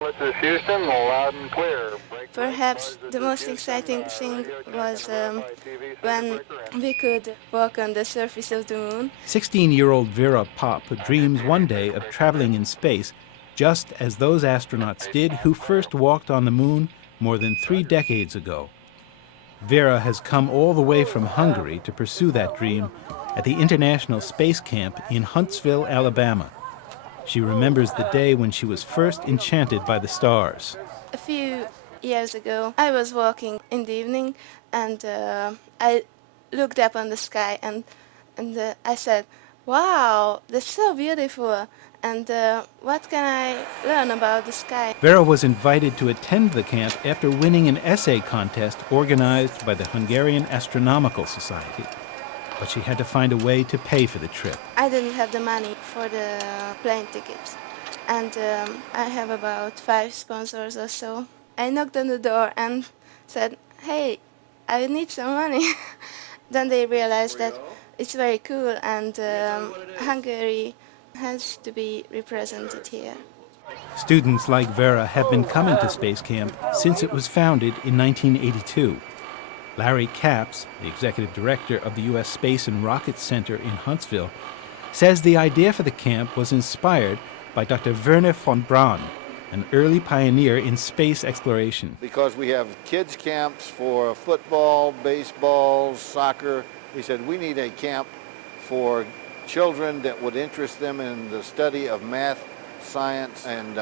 This is Houston, loud and clear. Perhaps the most exciting thing was when we could walk on the surface of the moon. 16-year-old Vera Popp dreams one day of traveling in space just as those astronauts did who first walked on the moon more than 3 decades ago. Vera has come all the way from Hungary to pursue that dream at the International Space Camp in Huntsville, Alabama. She remembers the day when she was first enchanted by the stars. A few years ago, I was walking in the evening and I looked up on the sky and I said, "Wow, that's so beautiful. And what can I learn about the sky?" Vera was invited to attend the camp after winning an essay contest organized by the Hungarian Astronomical Society. But she had to find a way to pay for the trip. I didn't have the money for the plane tickets, and I have about 5 sponsors or so. I knocked on the door and said, "Hey, I need some money." Then they realized that it's very cool and Hungary has to be represented here. Students like Vera have been coming to Space Camp since it was founded in 1982. Larry Capps, the executive director of the U.S. Space and Rocket Center in Huntsville, says the idea for the camp was inspired by Dr. Wernher von Braun, an early pioneer in space exploration. Because we have kids camps for football, baseball, soccer, he said we need a camp for children that would interest them in the study of math, science, and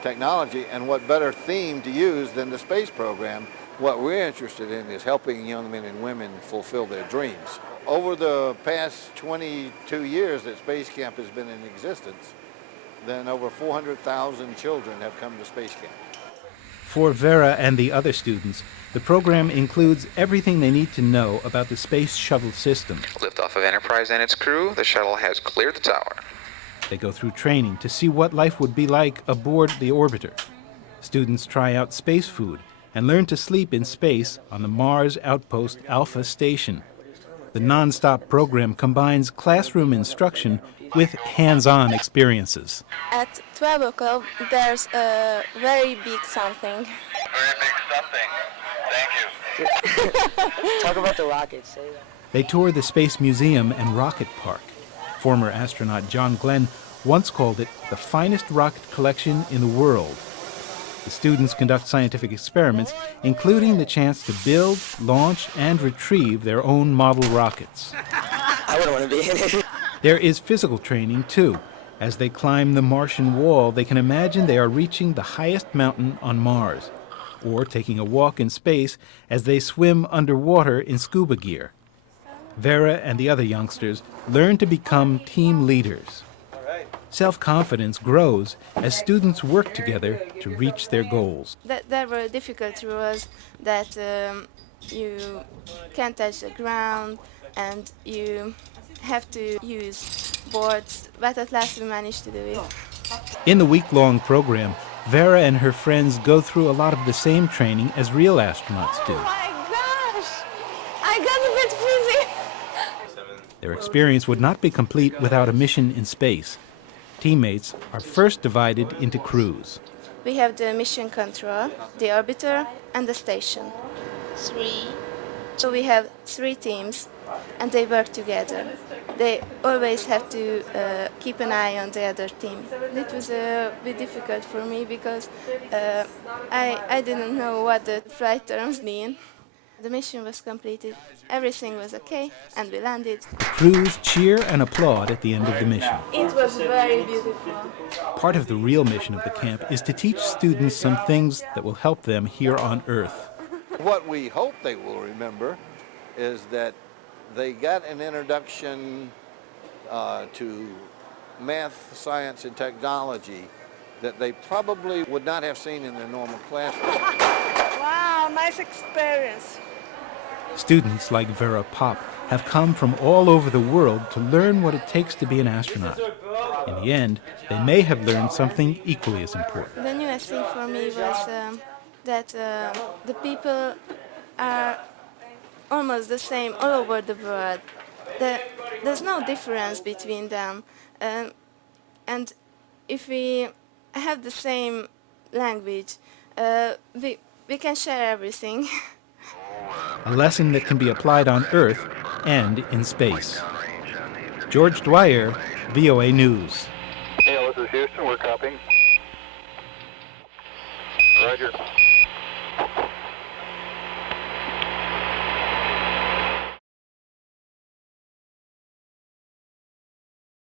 technology, and what better theme to use than the space program. What we're interested in is helping young men and women fulfill their dreams. Over the past 22 years that Space Camp has been in existence, then over 400,000 children have come to Space Camp. For Vera and the other students, the program includes everything they need to know about the Space Shuttle system. Liftoff of Enterprise and its crew, the shuttle has cleared the tower. They go through training to see what life would be like aboard the orbiter. Students try out space food and learn to sleep in space on the Mars Outpost Alpha Station. The non-stop program combines classroom instruction with hands-on experiences. At 12 o'clock, there's a very big something. Very big something. Thank you. Talk about the rockets. Say that. They tour the Space Museum and Rocket Park. Former astronaut John Glenn once called it the finest rocket collection in the world. The students conduct scientific experiments, including the chance to build, launch, and retrieve their own model rockets. I wouldn't want to be in it. There is physical training, too. As they climb the Martian wall, they can imagine they are reaching the highest mountain on Mars, or taking a walk in space as they swim underwater in scuba gear. Vera and the other youngsters learn to become team leaders. Self-confidence grows as students work together to reach their goals. There were difficult rules that you can't touch the ground and you have to use boards, but at last we managed to do it. In the week-long program, Vera and her friends go through a lot of the same training as real astronauts do. Oh my gosh! I got a bit frizzy! Their experience would not be complete without a mission in space. Teammates are first divided into crews. We have the mission control, the orbiter, and the station. 3. So we have 3 teams, and they work together. They always have to keep an eye on the other team. It was a bit difficult for me because I didn't know what the flight terms mean. The mission was completed, everything was okay, and we landed. Crews cheer and applaud at the end of the mission. It was very beautiful. Part of the real mission of the camp is to teach students some things that will help them here on Earth. What we hope they will remember is that they got an introduction to math, science, and technology that they probably would not have seen in their normal classroom. Wow, nice experience. Students like Vera Popp have come from all over the world to learn what it takes to be an astronaut. In the end, they may have learned something equally as important. The newest thing for me was that the people are almost the same all over the world. There's no difference between them. And if we have the same language. We can share everything. A lesson that can be applied on Earth and in space. George Dwyer, VOA News. Hey, this is Houston. We're copying. Roger.